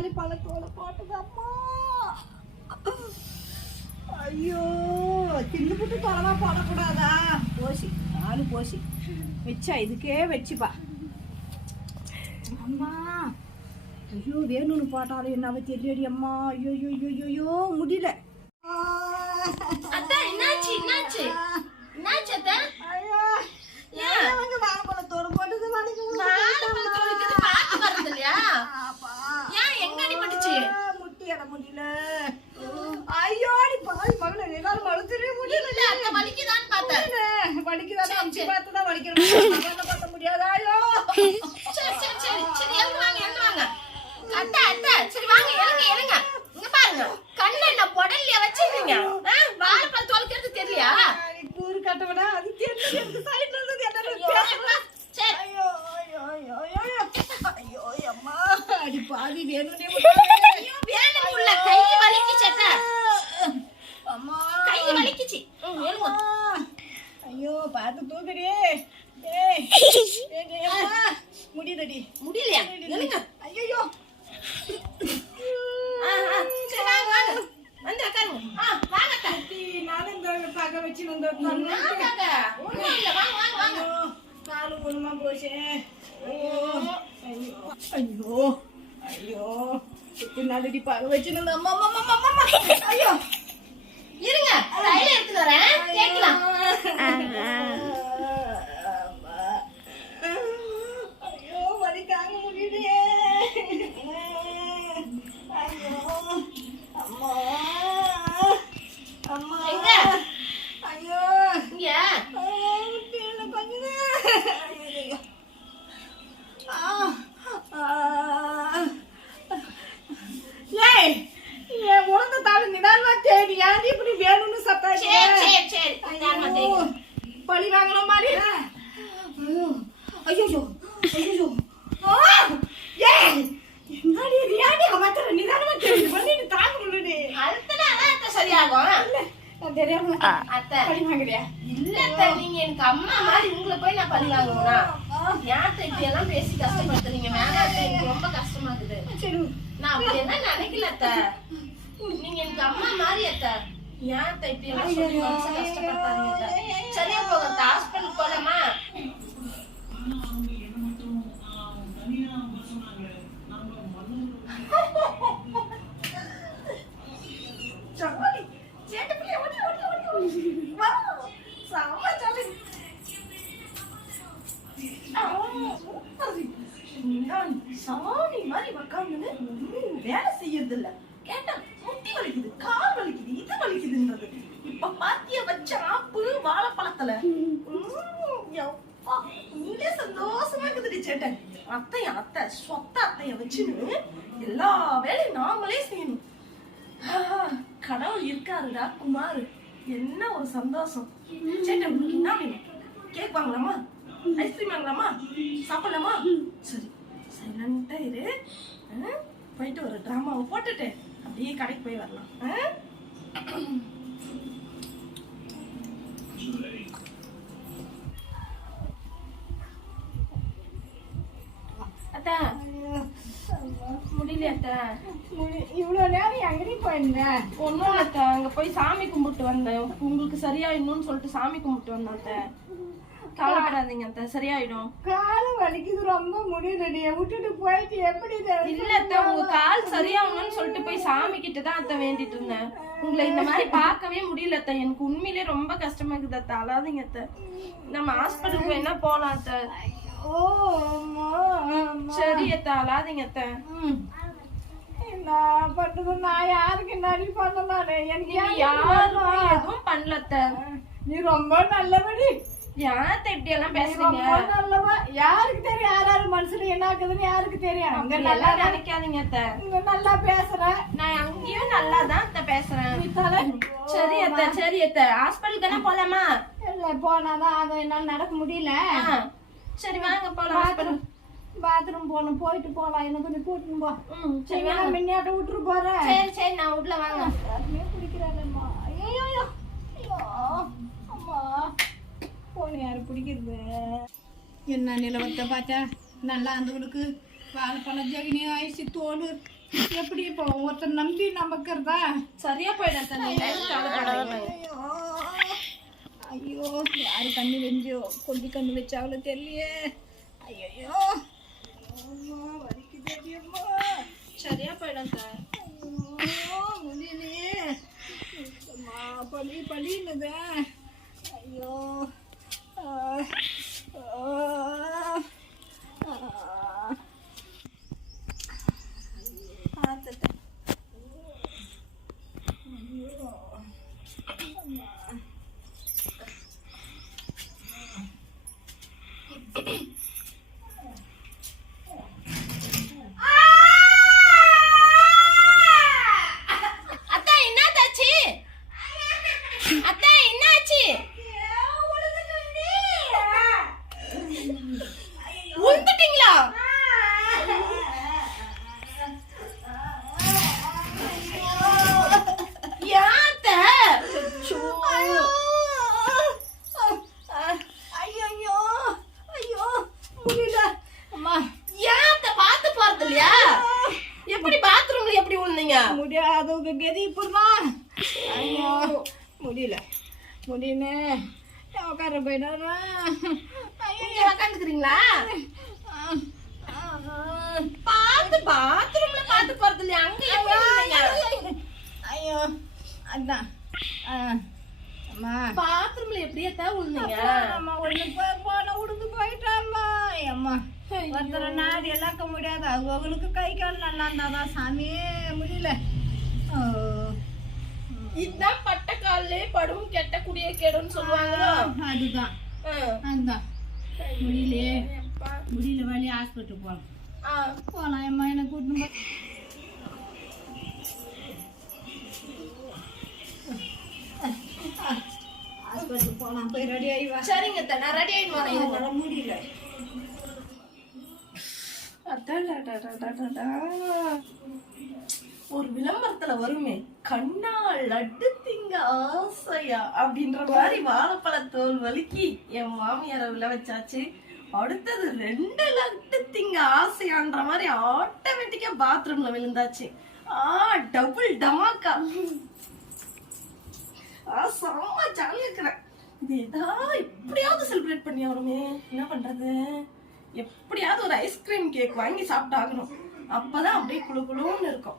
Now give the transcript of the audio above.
வாழைப்பழத்தோட போட்டது அம்மா ஐயோ தின்னு புட்டு தொலைவா போடக்கூடாதா? போசி நாலு போசி. வச்சா இதுக்கே வச்சுப்பா. அம்மா ஐயோ வேணும்னு போட்டாலும் என்ன தெரியடி அம்மா. ஐயோ ஐயோ ஐயோ ஐயோ முடியல. அத்தை என்னாச்சு என்னாச்சு? என்னாச்சு அத்தை? ஐயோ ஏன் வந்து வாழைப்பழத்தோட போட்டது வாழைப்பழம் தொலைக்குது, பார்த்து வர்றது இல்லையா ஆப்பா ஏன் எங்க அடிபட்டுச்சு முடியல. ஐயோ நீ பாய் மகன என்னால வளர்த்துறே முடியல. அத்தை வலிக்குதான்னு பார்த்தேன். வலிக்குதான் சரி, அம்சி சரி. பார்த்து தான் வலிக்கணும்? மகனை பார்த்த முடியாது. ஐயோ. சரி சரி சரி. சரி எழுந்து வாங்க எழுந்து வாங்க. அத்தை அத்தை சரி வாங்க எழுங்க எழுங்க. இங்க பாருங்க. கண்ணு என்ன புடல்லையா வச்சிருக்கீங்க? வாழைப்பழம் தொலைக்கிறது தெரியலையா கூறு கட்டவனா? அது தெரிஞ்சு எனக்கு சைடுல இருந்து என்ன ஐயோ, பேசுறேன் சரி ஐயோ ஐயோ ஐயோ ஐயோ ஐயோ அம்மா அடி பாதி வேணும்னே ஐயோ வேணும் உள்ள கை வலிக்குச்சு அத்தை அம்மா கை வலிக்குச்சு ம், எழுங்க அம்மா. ஐயோ பார்த்து தூக்குடி ஏய் ஏய், ஏய், அம்மா முடியலடி முடியலையா? எழுங்க ஐயோ வந்து உட்காருங்க வாங்க நானும் இந்த பார்க்க வச்சு வந்து ஆமாங்க. ஒண்ணும் இல்ல வாங்க வாங்க வாங்க. காலு ஒண்ணுமா போச்சு. ஐயோ ஐயோ ஐயோ. பின்னாடி பார்க்க வச்சு அம்மா அம்மா அம்மா அம்மா. ஐயோ. இருங்க கையில எடுத்து வரேன். தேடி ஏன்டி இப்படி வேணும்னு சத்தாச்சு? பழி வாங்குற மாதிரி. ஐயோ ஐயோ என்னடி இது? ஏன்டி அமர்த்துற? நிதானமா தேடி பண்ணிட்டு தாங்க முடியலடி. அழுத்தினா தான் அத்தை சரியாகும். இல்ல, நான் தெரியாம அத்தை. பழி வாங்குறியா? இல்ல நீங்க எனக்கு அம்மா மாதிரி உங்களை போய் நான் பழி வாங்குவேனா? ஏன் இப்படி எல்லாம் பேசி கஷ்டப்படுத்துறீங்க? எனக்கு ரொம்ப கஷ்டமா இருக்குது. சரி. நான் அப்படி எல்லாம் நினைக்கல அத்தை. நீங்க எனக்கு அம்மா மாதிரி அத்தை ஏன் அத்தை இப்படி எல்லாம் சொல்லி மனசை கஷ்டப்படுத்தாதீங்க அத்தை. சரியா போக அத்தை ஹாஸ்பிட்டல் போலாமா ஜாலி. சேட்டை பிள்ளைய ஓடி, ஓடி, ஓடி, ஓடி. வா. செம்ம ஜாலி. ஆ, சூப்பர். நான் சாணி மாதிரி உக்காந்துன்னு ஒண்ணும் வேலை செய்யறது இல்ல கேட்டா முட்டி வலிக்குது கால் வலிக்குது இது வலிக்குதுன்றது. இப்ப பாத்திய வச்ச ஆப்பு வாழைப்பழத்துல? உம், சந்தோஷமா இருக்குதுடி சேட்டை. அத்தைய அத்தை சொத்த அத்தைய வச்சுன்னு எல்லா வேலையும் நாமளே செய்யணும். கடவுள் இருக்காருடா குமார். என்ன ஒரு சந்தோஷம். சேட்டை உங்களுக்கு என்ன வேணும்? கேக் வாங்கலாமா? ஐஸ்கிரீம் வாங்கலாமா? சாப்பிடலாமா? சரி சைலண்டா இரு. போயிட்டு ஒரு ட்ராமாவை போட்டுட்டேன். அப்படியே கடைக்கு போய் வரலாம்? அத்தை முடியலையா அத்தை. இவ்வளோ நேரம் எங்கடி போயிருந்தேன் ஒண்ணும் இல்ல அத்தை அங்க போய் சாமி கும்பிட்டு வந்தேன். உங்களுக்கு சரியாயிடணும்னு சொல்லிட்டு சாமி கும்பிட்டு வந்தேன் அத்தை. கவலைப்படாதீங்க அத்தை சரியாயிடும். காலம் வலிக்குது ரொம்ப முடியலடி. விட்டுட்டு போயிட்டு எப்படி இல்ல அத்தை உங்க கால் சரியாகணும்னு சொல்லிட்டு போய் சாமி கிட்ட தான் அத்தை வேண்டிட்டு இருந்தேன். உங்களை இந்த மாதிரி பார்க்கவே முடியல அத்தை. எனக்கு உண்மையிலே ரொம்ப கஷ்டமா இருக்குது அத்தை. அழாதீங்க அத்தை. நம்ம ஹாஸ்பிட்டலுக்கு வேணா போலாம் அத்தை. ஓ. சரி அத்தை அழாதீங்க அத்தை. என்ன பண்றது? நான் யாருக்கு நடி பண்ணலாம் எனக்கு யாரும் யாரும் எதுவும் பண்ணல அத்தை. நீ ரொம்ப நல்லபடி அத்தை இப்படி எல்லாம் பேசுறீங்க? நல்லவ யாருக்கு தெரியும்? யார் யார் மனசுல என்ன ஆகுதுன்னு யாருக்கு தெரியும்? அங்க நல்லா நினைக்காதீங்க அத்தை. இங்க நல்லா பேசுற. நான் அங்கேயும் நல்லா தான் அத்தை பேசுறேன். சரி அத்தை சரி அத்தை. ஹாஸ்பிட்டலுக்கு தானே போலாமா? இல்ல போனாதான் ஆகும் என்னால நடக்க முடியல. சரி வாங்க போலாம் ஹாஸ்பிட்டல் பாத்ரூம் போகணும் போயிட்டு போலாம். எனக்கு கொஞ்சம் கூட்டின்னு போ. சரி வாங்க. மின்னாட்ட விட்டுரு போறேன் சரி சரி நான் உள்ள வாங்க. யாருமே பிடிக்கிறாரம்மா ஐயோ ஐயோ. போன் யாரு பிடிக்கிறது? என்ன நிலவரத்தை பார்த்தா? நல்லா அந்த உனக்கு வாழைப்பழம் ஜெகினி ஐசி தோல் எப்படி இப்போ ஒருத்தர் நம்பி நமக்கிறதா சரியா எதுவும் கவலைப்படாதீங்க ஐயோ. யாரு கண்ணு வெஞ்சோ? கொஞ்சம் கண்ணு வச்சாவளோ தெரியலையே. ஐயோ வலிக்குது சரியா போயிடும் ஐயோ முடியலையே. அம்மா பலி பலின்னுது ஐயோ ஆ, ஆ, ஆ. பார்த்துட்டேன் அத்தா என்னாச்சு அத்தா என்னாச்சு உழுந்துட்டீங்களா ஏன் அத்தை? அச்சோ. ஐயோ ஐயோ முடியல அம்மா ஏன் அத்தை பார்த்து போறது இல்லையா எப்படி பாத்ரூம்ல எப்படி விழுந்தீங்க முடியாதவங்க கதி இப்படிதான். ஐயோ முடியல. முடியல. உட்கார போயிடாரா ஐயோ இங்க உக்காந்துக்கிறீங்களா பார்த்து பாத்ரூம்ல பார்த்து போறது இல்லையா? அங்க ஐயோ அதான். பாத்ரூம்ல எப்படி அத்தை விழுந்தீங்க அம்மா ஒண்ணு போன உடுந்து போயிட்டாம்மா அம்மா. ஒருத்தரை நாடு எல்லாக்க முடியாது. அவங்களுக்கு கை கால் நல்லா இருந்தாதான் சாமி. முடியல. இதுதான் பட்ட கால்லே படும் கெட்ட குடிய கெடுன்னு சொல்லுவாங்களோ அதுதான். அதுதான் முடியலையே. முடியல வழி ஹாஸ்பிட்டல் போகலாம். போகலாம் அம்மா என்ன கூட்டிட்டு போ ஹாஸ்பிட்டல் போகலாம் போய் ரெடி ஆகி வா சரிங்க அத்தை நான் ரெடி ஆயிட்டு வரேன். என்னால முடியல அடடடடடடடா. ஒரு விளம்பரத்துல வருமே கண்ணால் லட்டு திங்க ஆசையா? அப்படின்ற மாதிரி வாழைப்பழத்தோல் வலிக்கி என் மாமியாரை விழ வச்சாச்சு. அடுத்தது ரெண்டு லட்டு திங்க ஆசையான்ற மாதிரி ஆட்டோமேட்டிக்கா பாத்ரூம்ல விழுந்தாச்சு. ஆ டபுள் டமாக்கா ஆ செம்ம ஜாலியா இருக்கிறேன். இது எப்படியாவது செலிப்ரேட் பண்ணி ஆகணுமே. என்ன பண்றது? எப்படியாவது ஒரு ஐஸ்கிரீம் கேக் வாங்கி சாப்பிட்டாகணும். அப்பதான் அப்படியே குளு குளுன்னு இருக்கும்.